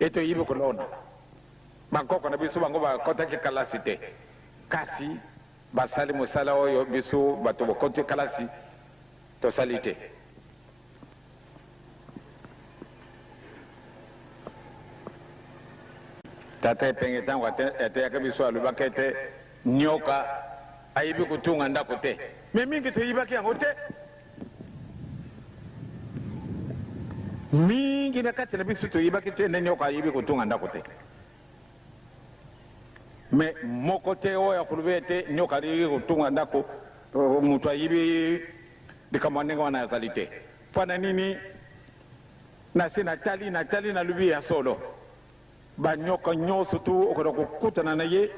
eto yibe kulona bankoko na biso bango bakota ke kalasi te kasi basali mosala oyo biso bato bakoti kalasi tosali te. Tata epenge ntango ateyaka biso alobaki ete nyoka ayibi kutunga ndako te me mingi toyibaki yango te. Mingi na kati na biso toyibaki te nde nyoka ayibi kutunga ndako te me moko te oyo akolobi ete nyoka ayibi kutunga ndako mutu ayibi likambo ndenge wana azali te. Mpona nini nase natali nalobi ya solo banyoka nyonso tu okoda kokutana na ye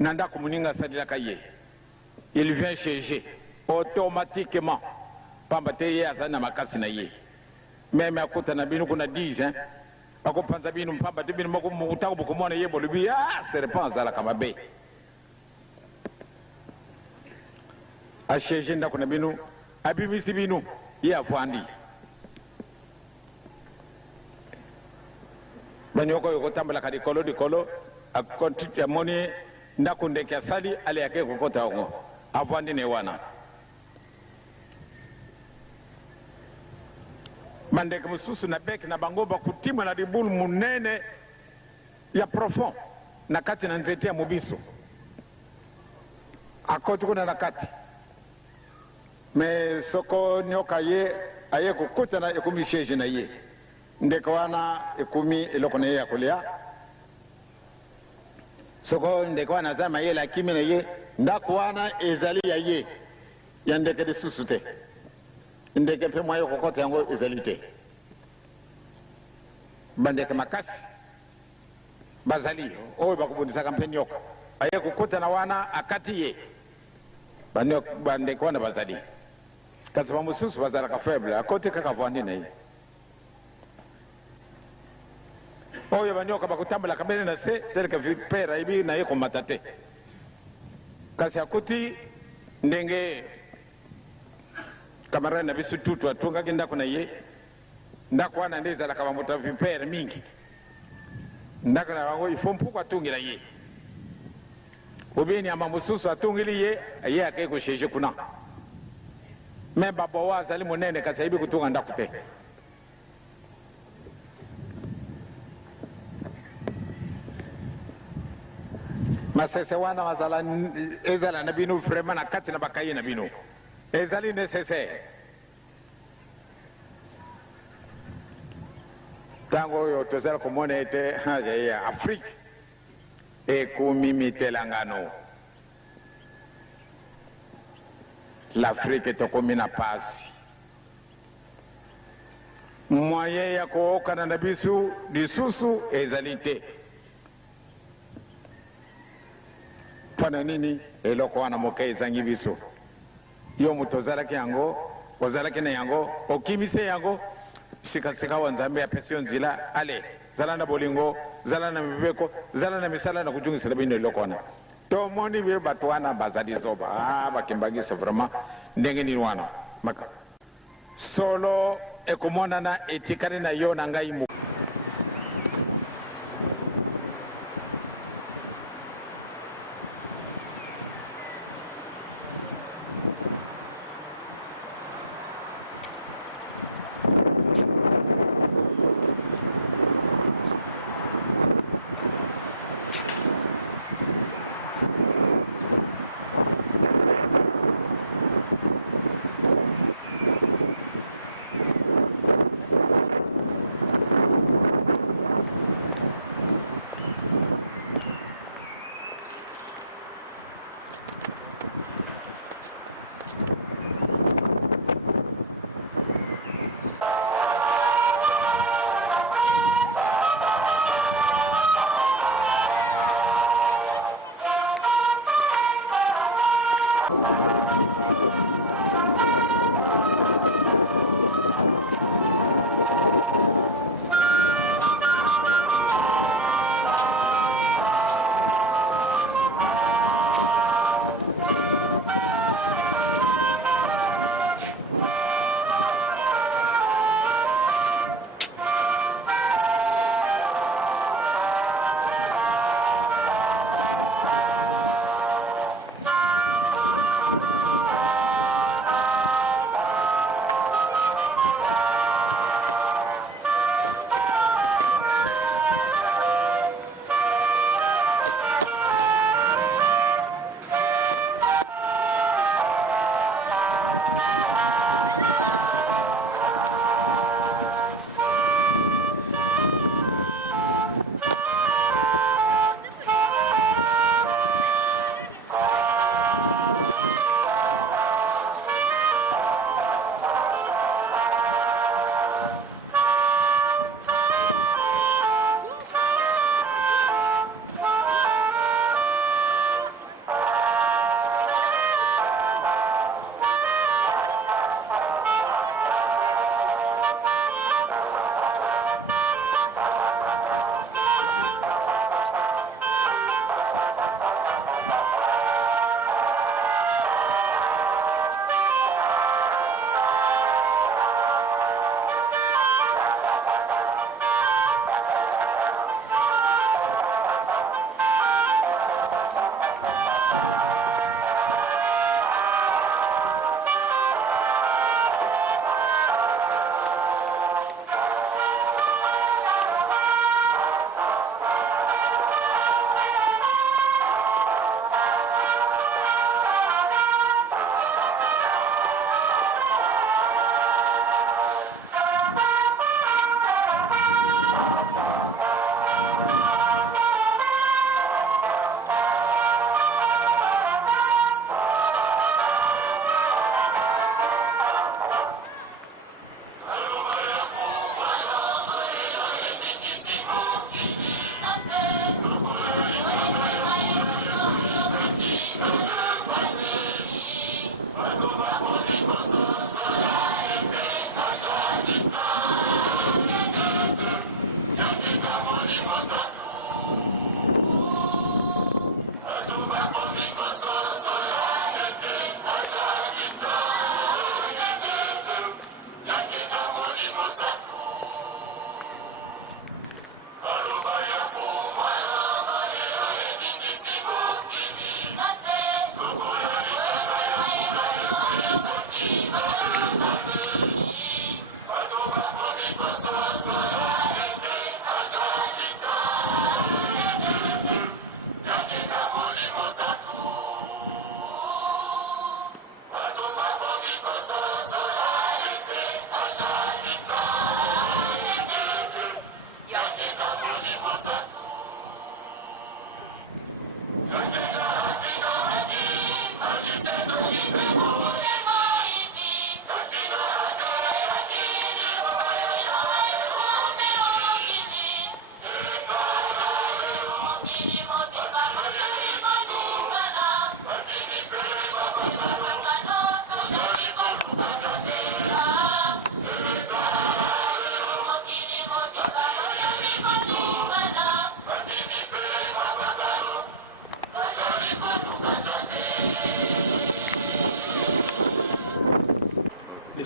na ndako moninga asalelaka ye. Il vient chercher automatiquement pamba te ye azali na makasi na ye meme akutana bino kuna 10 akopanza bino pamba te bino moko mutako bokomona ye bolobi serpent azalaka mabe asherge ndako na bino abimisi bino ye avwandi. Banyoka oyo kotambolaka likolo amoni ndako ndeke asali ale yake kokota yango avwandi ne wana. Bandeke mosusu na beke na bango bakutima na libulu munene ya profond na kati na nzete ya mobiso akoti kuna na kati me soko nyoka ye aye kokutana ekumi sheje na ye ndeke wana ekumi eloko na ye ya kolia soko ndeke wana aza mayele akimi na ye ndako wana ezali ya ye ya ndeke lisusu te ndeke mpe mwa ye kokota yango ezali te. Bandeke makasi bazali oyo bakubundisaka mpe nyoka aye kokutana wana akati ye bandeke wana bazali kasi bamosusu bazalaka faible akoti kaka vwandi na ye. Oyo banyoka bakutambolaka mbele na se teleke vipera ibi na ye komata te kasi akuti ndenge kamarani na biso tutu atungaki ndako na ye ndako wana nde ezalaka bamoto vipere mingi ndako na bango ifo mpuku atungira ye obieni ama mosusu atungili ye akei kosheje kuna me babowa azali monene kasi ayibi kutunga ndako te. Masese wana ezala na bino vraiment na kati na bakaye na bino ezali nécessaire. Tango oyo tozala komona ete ya Afrique ekumimitelangano l'Afrique tokomi na pasi moyen ya kookana na biso lisusu ezali te. Mpona nini eloko wana moke ezangi biso yo moto ozalaki yango ozalaki na yango okimise yango sikasika wa nzambe apesi yo nzela ale zala na bolingo zala na mibeko zala na misala na kujungisela bino eloko wana tomoni be bato wana bazali zoba bakimbangisa vraiment ndenge nini wana maka solo ekomonana etikali na yo na ngai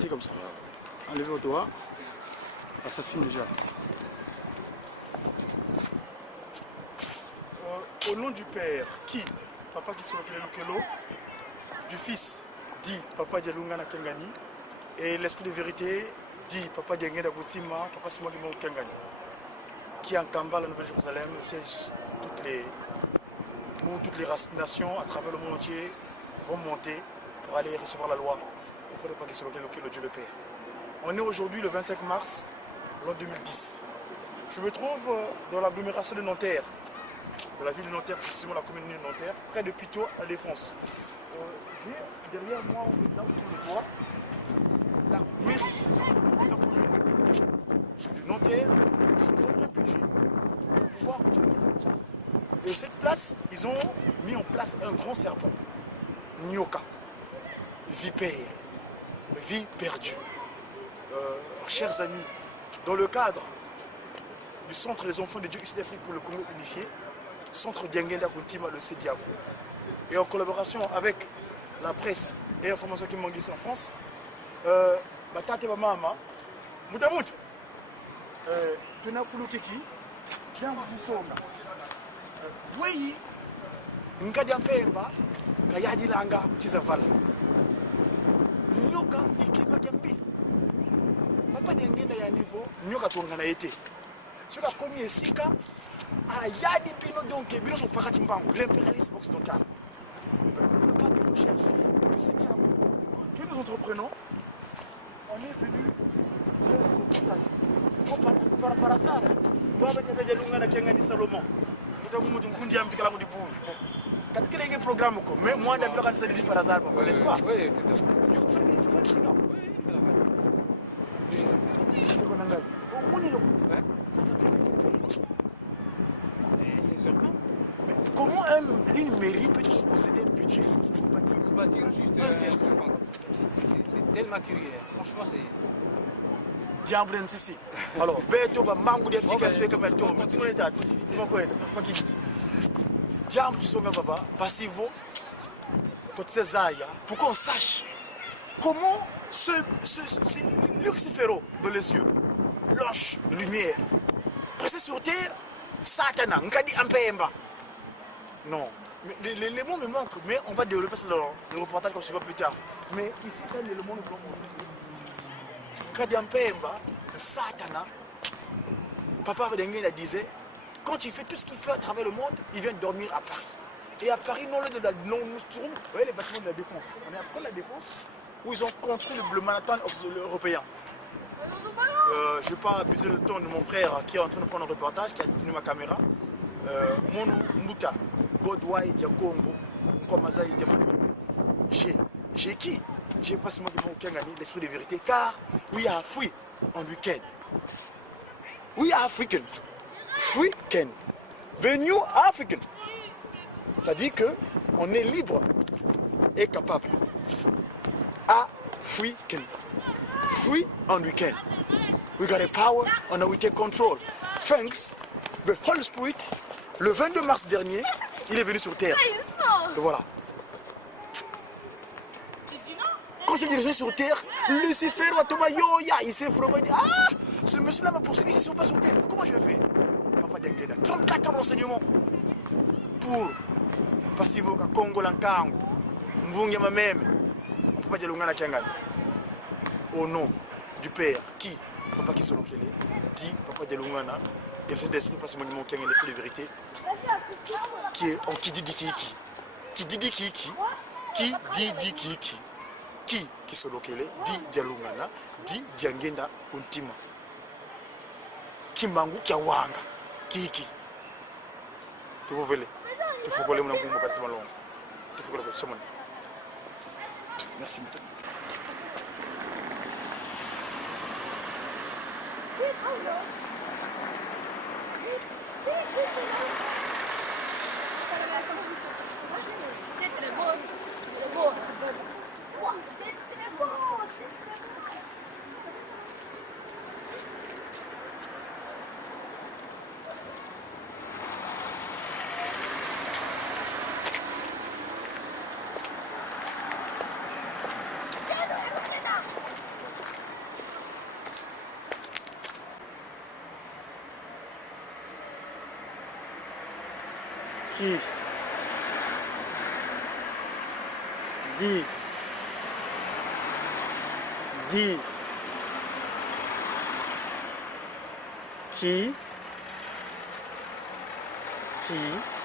Assis comme ça. Enlevez vos doigts. Ah, ça filme déjà. Au nom du Père, qui? Papa qui sont Lukelo. Du Fils, dit Papa Dialunga Kengani. Et l'Esprit de vérité, dit Papa Diangenda Boutima, Papa Simon Kengani. Qui est en Kamba, la Nouvelle-Jérusalem, toutes les nations à travers le monde entier vont monter pour aller recevoir la loi auprès de Papa qui sont le Dieu le Père. On est aujourd'hui le 25 mars, l'an 2010. Je me trouve dans l'agglomération de Nanterre, de la ville de Nanterre, précisément la commune de Nanterre, près de Puteaux à la Défense. J'ai derrière moi, là où tu le vois, la mairie des communes de Nanterre disposait d'un budget pour pouvoir occuper cette place. Et cette place, ils ont mis en place un grand serpent, Nyoka, vipère, vie perdue. Chers amis, dans le cadre du Centre des enfants de Dieu ici d'Afrique pour le Congo unifié, Centre Diangenda Kuntima, le CDIACO, et en collaboration avec la presse et l'information qui manquent ici en France, Batate Bamama, Moutamouch, Tuna Fulukiki, Kian Bousonga, Bouyi, Nkadian Pemba, Kayadi Langa, Tizavala, Nyoka, Ikima Kambi. Papa Diangenda ya niveau, Nyoka Tongana été. Ce qui a commis un Sika, Yadi Pino donc, Bino son Paratimbango, l'impérialisme occidental. Dans le cadre de recherche de ce diable que nous entreprenons, on est venu faire ce reportage. Par hasard, moi, je suis venu à Kengani Salomon. Je suis venu à Kengani Salomon. Katika ile programme ko mais moi David kanisa dit par hasard papa n'est-ce pas? Oui, tout à fait. Je vous fais des signaux. C'est seulement. Comment une mairie peut disposer d'un budget Se bâtir juste c'est tellement curieux. Franchement, c'est. Diable ici. Alors, Beto, mango d'efficacité comme elle tourne. Tu m'as dit, tu m'as quoi? Diable, tu sommes baba, passivo, toutes ces aïes, pour qu'on sache comment ce Lucifero de les cieux, l'ange, lumière, passé sur terre, Satan, Nkadi Ampemba. Non, les mots me manquent, mais on va développer ça dans le reportage qu'on suivra plus tard. Mais ici, ça, le monde est comme Nkadi Ampemba, Satan, Papa Vedengela disait, quand il fait tout ce qu'il fait à travers le monde, il vient dormir à Paris. Et à Paris, non, nous trouvons, vous voyez les bâtiments de la Défense. On est après la Défense, où ils ont construit le Manhattan européen. Je ne vais pas abuser le temps de mon frère qui est en train de prendre un reportage, qui a tenu ma caméra. Mono Mbuta, Godwai, Diakongo, Nkomazaï, Diamango. J'ai qui? J'ai pas seulement qui gagné l'esprit de vérité, car we are free on weekend. We are African. African. The new African. Ça dit qu'on est libre et capable. African. Free on weekend. We got a power and we take control. Thanks, the Holy Spirit, le 22 mars dernier, il est venu sur terre. Et voilà. Quand il est sur terre, Lucifer, il s'est vraiment dit, ah, ce monsieur-là m'a poursuivi, c'est pas sur terre. Comment je vais faire? Papa Diangenda, 34 ans d'enseignement pour Passivo, Congo, Lankango, Mvunge Mameme, Papa Dialunga Kengani. Au nom du Père, qui, Papa qui sont dit Papa Dialungana, et le Saint-Esprit, pas seulement l'esprit de vérité, qui est en qui dit Kiki. Qui dit Kiki, qui dit Kiki. Qui sont localisés, dit Dialungana, dit Diangenda Kuntima. Kimbangu Kiawanga, Kiki. Vous voulez, il faut que les gens aient un bâtiment long. Il faut que les gens aient un. Merci beaucoup. C'est très beau. C'est beau. C'est très beau. Qui? Dis. Dis. Qui? Qui?